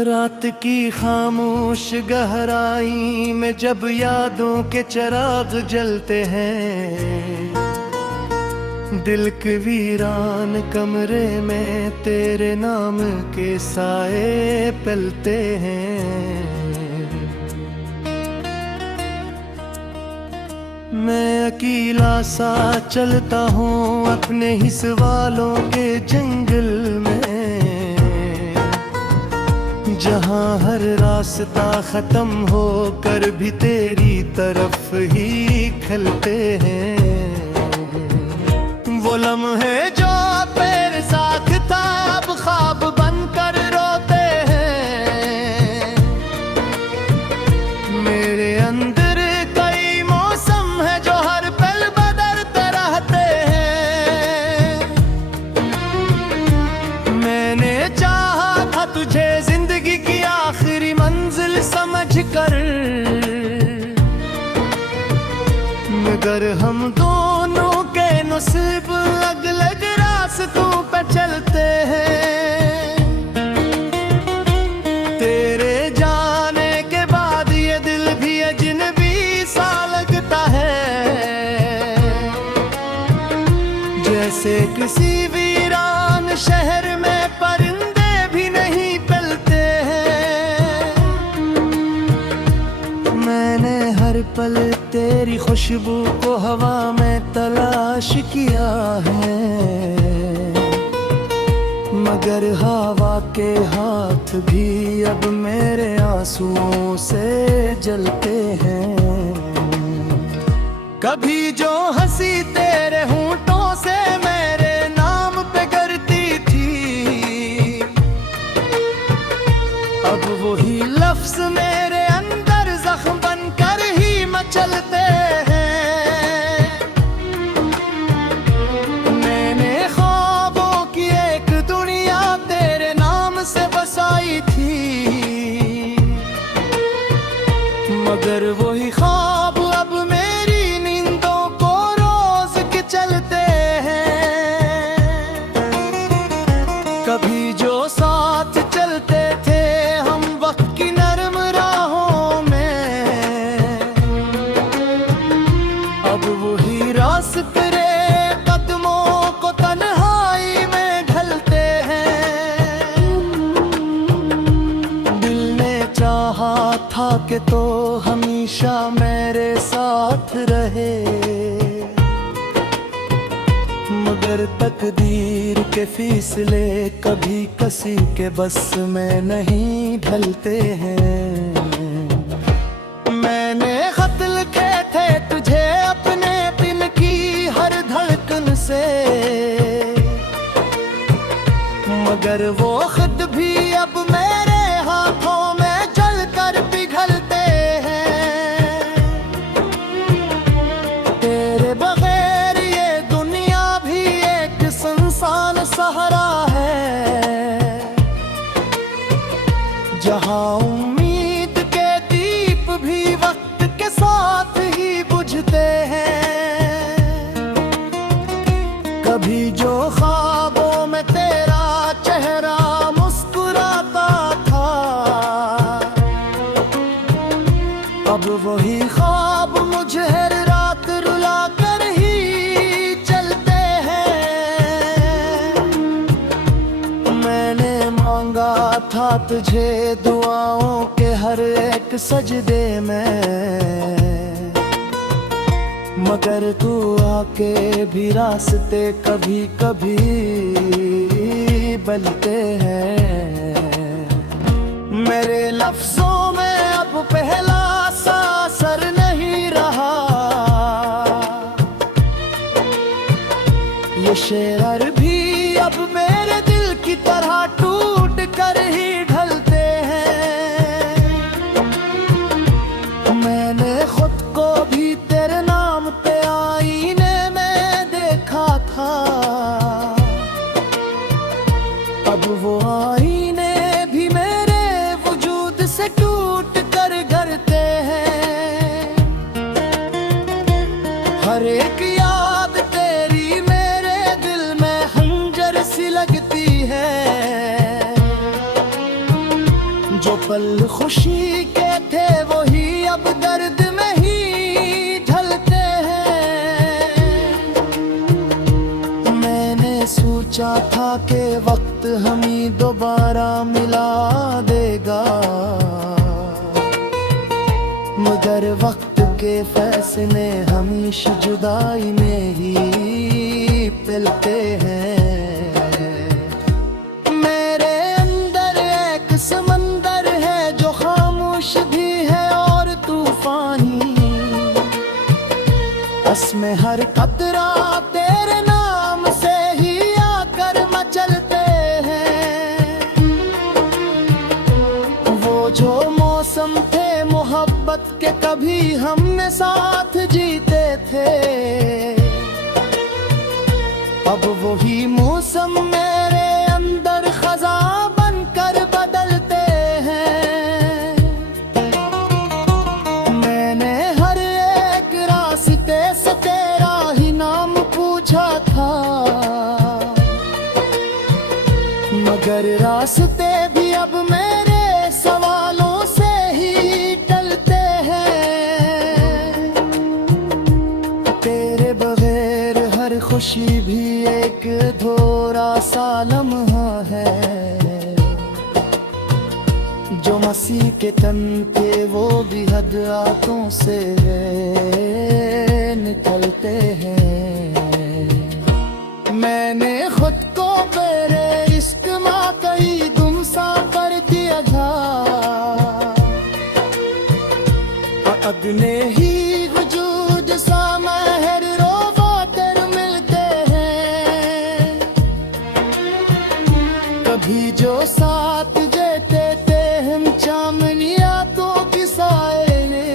रात की खामोश गहराई में जब यादों के चिराग जलते हैं, दिल के वीरान कमरे में तेरे नाम के साए पलते हैं। मैं अकेला सा चलता हूँ अपने ही सवालों के जंगल में, जहाँ हर रास्ता खत्म होकर भी तेरी तरफ ही खलते हैं। वो लम्हे जो तेरे साथ था अब ख्वाब बनकर रोते हैं। मेरे अंदर कई मौसम है जो हर पल बदलते रहते हैं। मैंने चाहा था तुझे जिंदगी की आखिरी मंजिल समझ कर, मगर हम दोनों के नसीब अलग अलग रास्तों पे चलते हैं। तेरे जाने के बाद ये दिल भी अजनबी सा लगता है, जैसे किसी वीरान शहर में परिंदे भी नहीं पलते हैं। मैंने हर पल तेरी खुशबू को हवा में तलाश किया है, मगर हवा के हाथ भी अब मेरे आंसुओं से जलते हैं। कभी जो हंसी तेरे होंठों से मेरे नाम पे करती थी, अब वही लफ्ज मेरे अंदर जख्म बनकर ही मचलते हैं। मैंने ख्वाबों की एक दुनिया तेरे नाम से बसाई थी, मगर वही ख्वाब अब मेरी नींदों को रोज के चलते हैं। कभी जो साथ चलते थे हम वक्त की नरम राहों में, अब वही रास्ते कदमों को तन्हाई में ढलते हैं। दिल ने चाहा था कि तो हमेशा मेरे साथ रहे, मगर तकदीर के फैसले कभी किसी के बस में नहीं ढलते हैं। मैंने खत लिखे थे तुझे अपने दिल की हर धड़कन से, मगर वो खत भी अब मेरे हाथों में जलकर पिघलते हैं। तेरे बगैर ये दुनिया भी एक सुनसान सहरा है, जहाँ उम्मीद के दीप भी वक्त के साथ ही बुझते हैं। कभी जो ख्वाबों में तेरा चेहरा मुस्कुराता था, अब वही ख्वाब मुझे हर रात रुला कर ही चलते हैं। मैंने मांगा था तुझे दुआओं के हर एक सजदे में, मगर तू आके भी रास्ते कभी कभी बदलते हैं। मेरे लफ्जों में अब पहला सा असर नहीं रहा, ये शेर भी अब मेरे दिल की तरह टूट कर ही ढलते हैं। मैंने खुद को भी तेरे नाम पे आईने में देखा था, अब वो आईने भी मेरे वजूद से जो पल खुशी के थे वही अब दर्द में ही ढलते हैं। मैंने सोचा था कि वक्त हमें दोबारा मिला देगा, मगर वक्त के फैसले हमेशा जुदाई में ही पिलते हैं। मेरे अंदर एक समंदर है जो खामोश भी है और तूफानी, उसमें हर कतरा तेरे नाम से ही आकर मचलते हैं। वो जो मौसम थे मोहब्बत के कभी हमने साथ जीते थे, अब वही मौसम मेरे अंदर खजा बनकर बदलते हैं। मैंने हर एक रास्ते से तेरा ही नाम पूछा था, मगर रास्ते भी अब मेरे सवालों से ही टलते हैं। तेरे बगैर हर खुशी भी एक अधूरा सा लम्हा है, जो मसीह के तन पे वो भी हद आंखों से निकलते हैं। मैंने खुद को तेरे इश्क में कई गुम सा कर दिया था, अपने ही वजूद सा महर रोवाटर मिलते हैं। कभी जो साथ जेते थे हम चामनिया तो किसाए ने,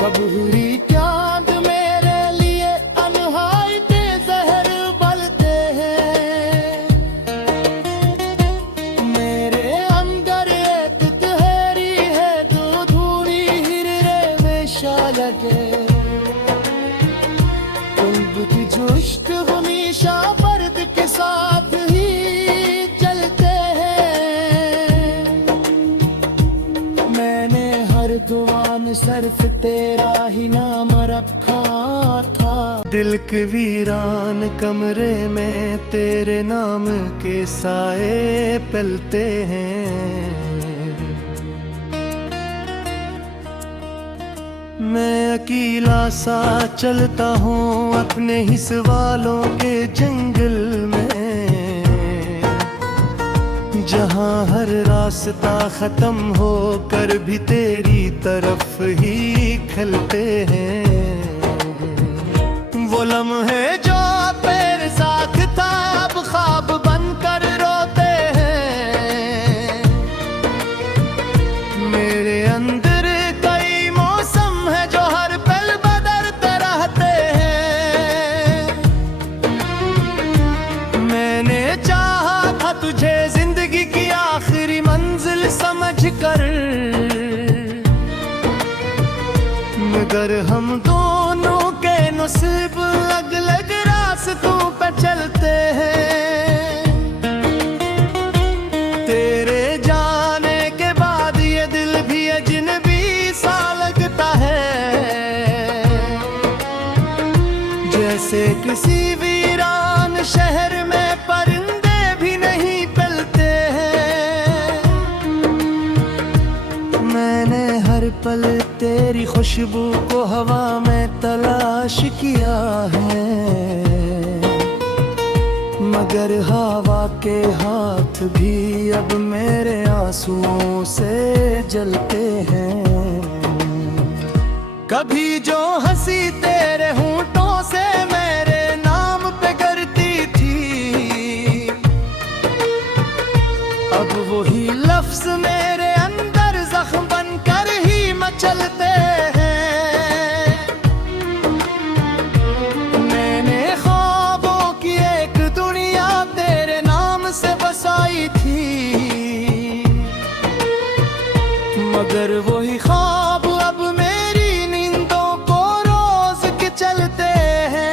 कब हुई चांद मेरे लिए अनहाई ते जहर बलते हैं। मेरे अंदर एक तहरी है तो धूड़ी हिरे वेशा लगे, उल्ब की जो इश्क हमेशा पर्द के साथ ही चलते हैं। मैंने हर दुआ में सिर्फ तेरा ही नाम रखा था, दिल के वीरान कमरे में तेरे नाम के साए पलते हैं। मैं अकेला सा चलता हूँ अपने ही सवालों के जंगल में, जहाँ हर रास्ता खत्म होकर भी तेरी तरफ ही खलते हैं। वो लम्हे जो तेरे साथ था अब ख्वाब बनकर रोते हैं। मेरे अंदर कई मौसम है जो हर पल बदलते रहते हैं। मैंने चाहा था तुझे जिंदगी की आखिरी मंजिल समझ कर, मगर हम दोनों के नसीब अलग अलग रास्तों पे चलते हैं। तेरे जाने के बाद ये दिल भी अजनबी सा लगता है, जैसे किसी वीरान शहर में परिंदे भी नहीं पलते हैं। मैंने हर पल तेरी खुशबू को हवा में तलाश किया है, मगर हवा के हाथ भी अब मेरे आंसुओं से जलते हैं। कभी जो हंसी तेरे होंठों से मेरे नाम पे करती थी, अब वही लफ्ज मेरे अंदर जख्म बनकर ही मचलते हैं। मैंने ख्वाबों की एक दुनिया तेरे नाम से बसाई थी, मगर वही ख्वाब अब मेरी नींदों को रोज के चलते हैं।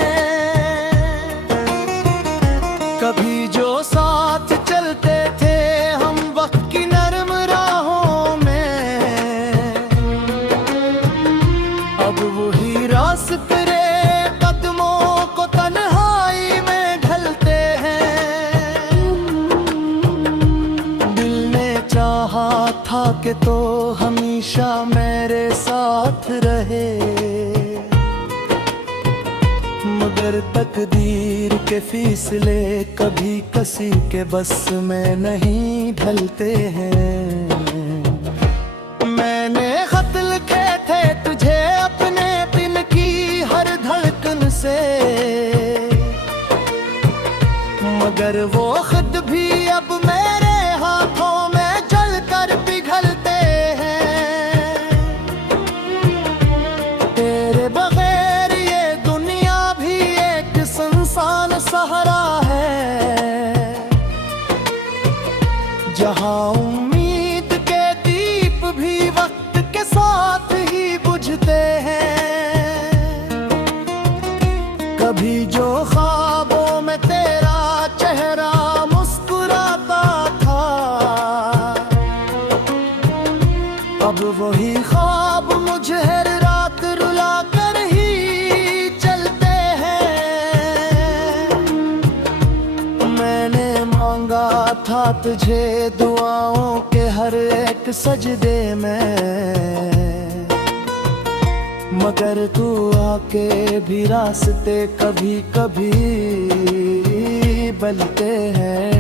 कभी जो साथ चलते थे के तो हमेशा मेरे साथ रहे, मगर तकदीर के फैसले कभी किसी के बस में नहीं ढलते हैं। मैंने खत लिखे थे तुझे अपने दिल की हर धड़कन से, मगर वो खुद भी अब मेरे हाथों में जल कर पिघलते हैं। तेरे बगैर ये दुनिया भी एक सुनसान सहरा है, जहां उम्मीद के दीप भी वक्त के साथ ही बुझते हैं। कभी जो ख्वाबों में तेरा चेहरा मुस्कुराता था, अब वही ख्वाब मुझे हर रात रुला कर ही चलते हैं। मैंने मांगा था तुझे दुआओं के हर एक सजदे में, मगर तू आके भी रास्ते कभी कभी बदलते हैं।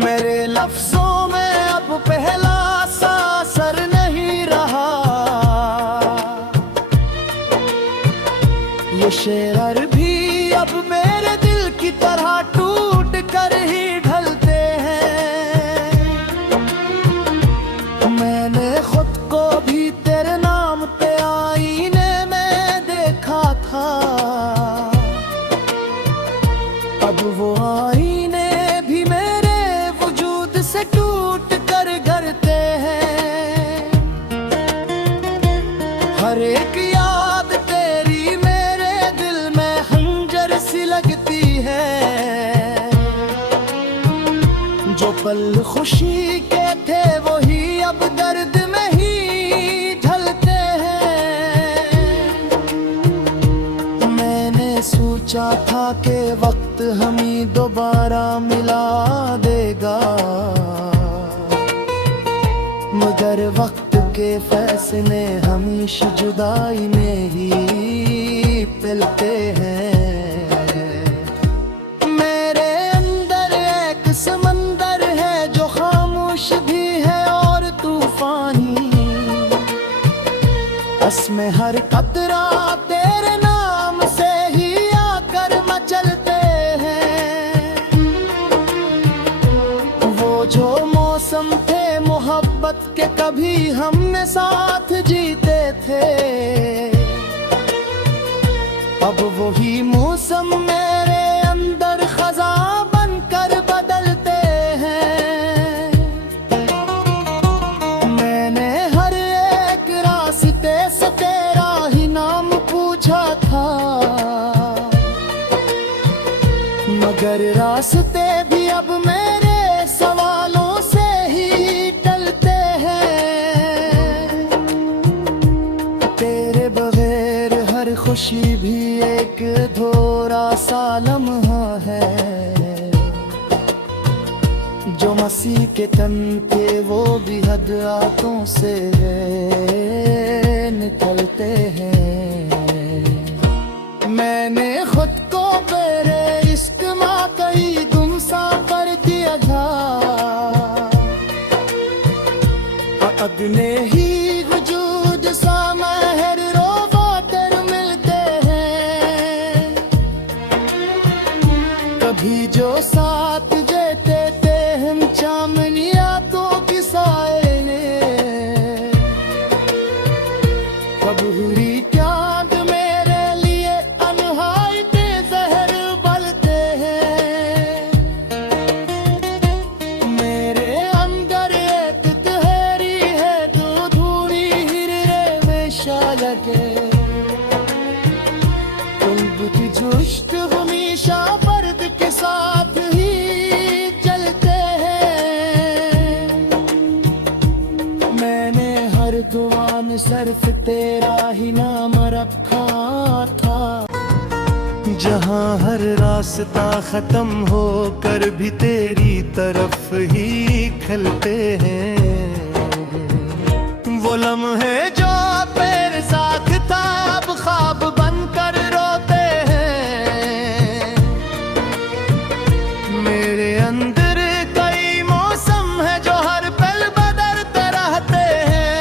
मेरे लफ्जों में अब पहला सा असर नहीं रहा, ये शेर भी अब मेरे दिल की तरह टूट कर ही ढलते हैं। मैंने खुद को भी तेरे नाम पे आईने में देखा था, अब वो आईने भी मेरे वजूद से टूट कर गिरते हैं। हर एक याद तेरी मेरे दिल में खंजर सी लगती है, जो पल खुशी के थे वही अब दर्द में ही ढलते हैं। मैंने सोचा था कि वक्त हमें दोबारा मिला देगा, मगर वक्त के फैसले हमेशा जुदाई में ही पिलते हैं। मेरे अंदर एक समंदर है जो खामोश भी है और तूफानी, इसमें हर कतरा तेरे नाम से ही आकर मचलते हैं। वो जो मौसम थे मोहब्बत के कभी हमने साथ जीते थे, अब वही मौसम मेरे अंदर खजा बनकर बदलते हैं। मैंने हर एक रास्ते से तेरा ही नाम पूछा था, मगर रास्ते भी अब मेरे सवालों से ही टलते हैं। तेरे बगैर हर खुशी भी एक अधूरा सा लम्हा है, जो मसीह के तन पे वो भी हद आंखों से निकलते हैं। मैंने खुद को तेरे इश्क में कई गुमसा कर दिया था, अपने ही वजूद सा महर रोबा कर मिलते हैं। कभी जो साथ देते थे हम चामनिया तो किसाए, कब हुई चांद मेरे लिए अनहाई पे जहर बलते हैं। मेरे अंदर एक तहरी है जो धूरी हिरे में लगे, कुल्ब की जुश्त हमेशा पर्द के साथ ही चलते हैं। मैंने हर दुआ में सिर्फ तेरा ही नाम रखा था, जहाँ हर रास्ता खत्म हो कर भी तेरी तरफ ही खलते हैं। वो लम्हे जो तेरे साथ था अब ख्वाब बनकर रोते हैं। मेरे अंदर कई मौसम है जो हर पल बदलते रहते हैं।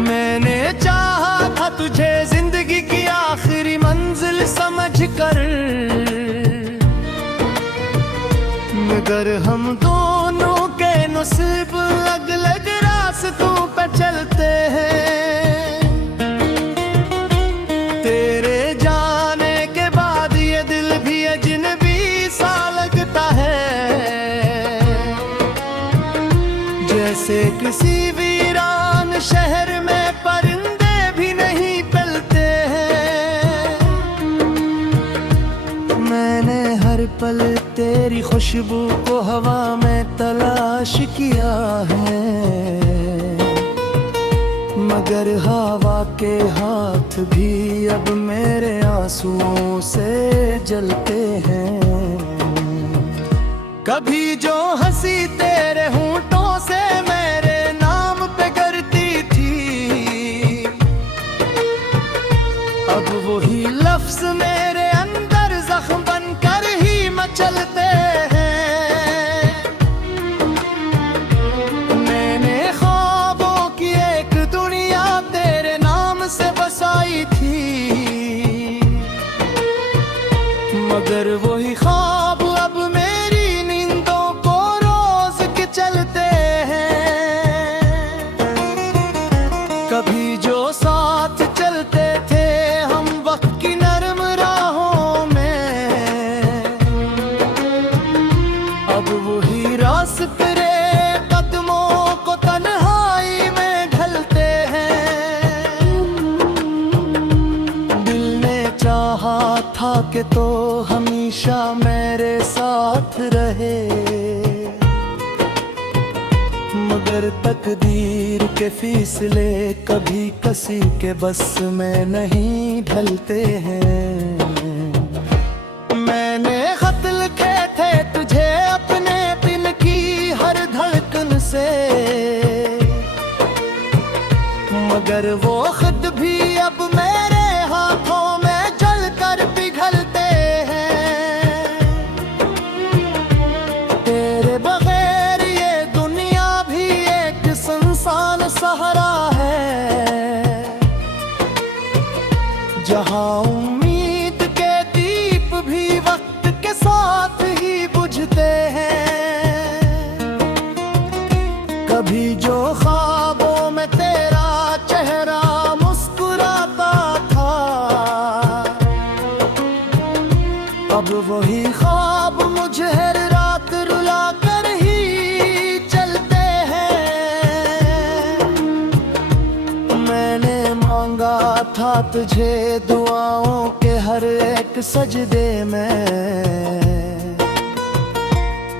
मैंने चाहा था तुझे जिंदगी की आखिरी मंजिल समझ कर, मगर हम दोनों के नसीब अलग अलग रास्तों पे चलते हैं। तेरे जाने के बाद ये दिल भी अजनबी सा लगता है, जैसे किसी वीरान शहर में परिंदे भी नहीं पलते हैं। मैंने हर पल तेरी खुशबू को हवा में तलाश किया है, मगर हवा के हाथ भी अब मेरे आंसुओं से जलते हैं। कभी जो हंसी तेरे होंठों से मेरे नाम पे करती थी, अब वही लफ्ज मेरे अंदर जख्म बनकर ही मचलते हैं। मैंने ख्वाबों की एक दुनिया तेरे नाम से बसाई थी, मगर वही ख्वाब अब मेरी नींदों को रोज के चलते हैं। कभी जो साथ चलते थे हम वक्त की नरम राहों में, अब वही रास्ते कदमों को तन्हाई में ढलते हैं। दिल ने चाहा था कि तो हमेशा मेरे साथ रहे, मगर तकदीर के फैसले कभी किसी के बस में नहीं ढलते हैं। मैंने खत लिखे थे तुझे अपने दिल की हर धड़कन से, मगर वो खत भी अब मेरे हाथों में जलकर पिघलते हैं। तेरे बगैर ये दुनिया भी एक सुनसान सहारा है, जहाँ उम्मीद के दीप भी वक्त के साथ ही बुझते हैं। कभी जो ख्वाबों में तेरा चेहरा मुस्कुराता था, अब वही ख्वाब मुझे हर रात रुला कर ही चलते हैं। मैंने मांगा था तुझे दुआओं के हर एक सजदे में,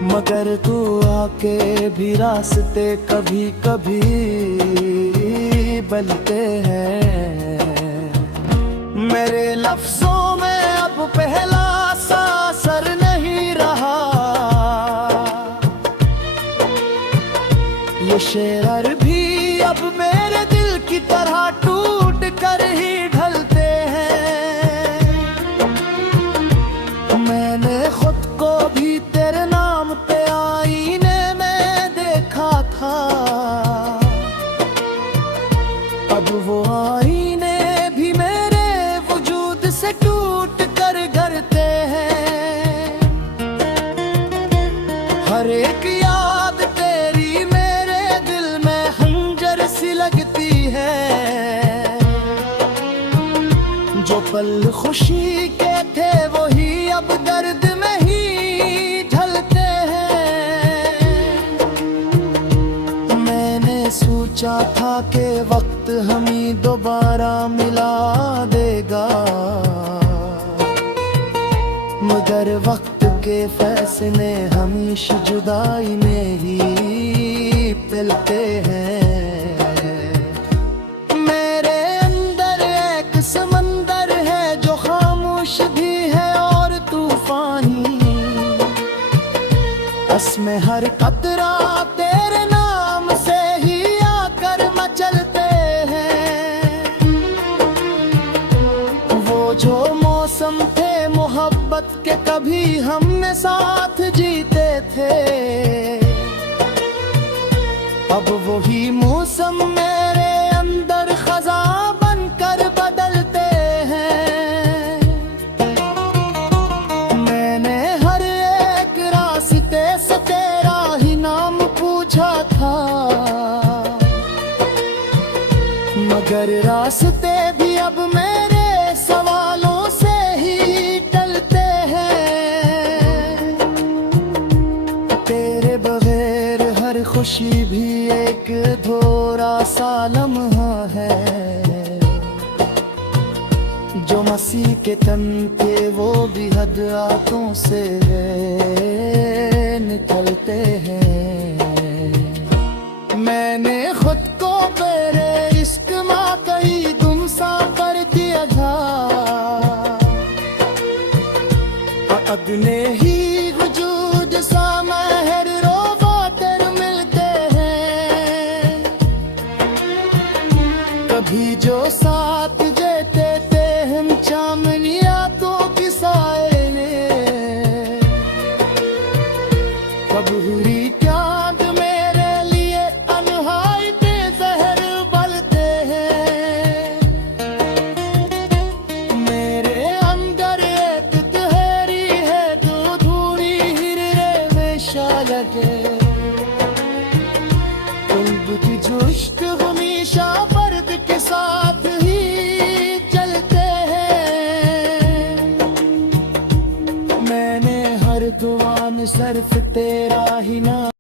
मगर तू आके भी रास्ते कभी कभी बदलते हैं। मेरे लफ्जों में अब पहला सा असर नहीं रहा, ये शेर भी अब मेरे दिल की तरह टूट कर ही ढलते हैं। मैंने खुद को भी तेरे नाम पे आईने में देखा था, अब वो आईने भी मेरे वजूद से टूट कर गिरते हैं। हर एक याद तेरी मेरे दिल में खंजर सी लगती है, जो पल खुशी के थे वही अब दर्द में ही ढलते हैं। मैंने सोचा था कि वक्त हमें दोबारा मिला देगा, मगर वक्त के फैसले हमेशा जुदाई में ही पिलते हैं। मेरे अंदर एक समंदर में हर कतरा तेरे नाम से ही आकर मचलते हैं। वो जो मौसम थे मोहब्बत के कभी हमने साथ जीते थे, अब वही मौसम मेरे अंदर खजा बनकर बदलते हैं। मैंने हर एक रास्ते से तेरा ही नाम पूछा था, मगर रास्ते भी अब मेरे सवालों से ही टलते हैं। तेरे बगैर हर खुशी भी एक अधूरा सा लम्हा है। जो मसीह के तन पे वो भी हद आंखों से निकलते हैं। मैंने खुद को तेरे इश्क में कई गुम सा कर दिया था, अदने ही वजूद सा महर रोवाटर मिलते हैं। कभी जो साथ जेते थे हम चामनिया तो किसाए ने, कब हुई चांद मेरे लिए अनहाई पे जहर बलते हैं। मेरे अंदर एक तहरी है तो धूड़ी हिरे वेशा लगे। कुल्ब की जो इश्क हमेशा पर्द के साथ ही चलते हैं। मैंने हर दुआन सिर्फ तेरा ही नाम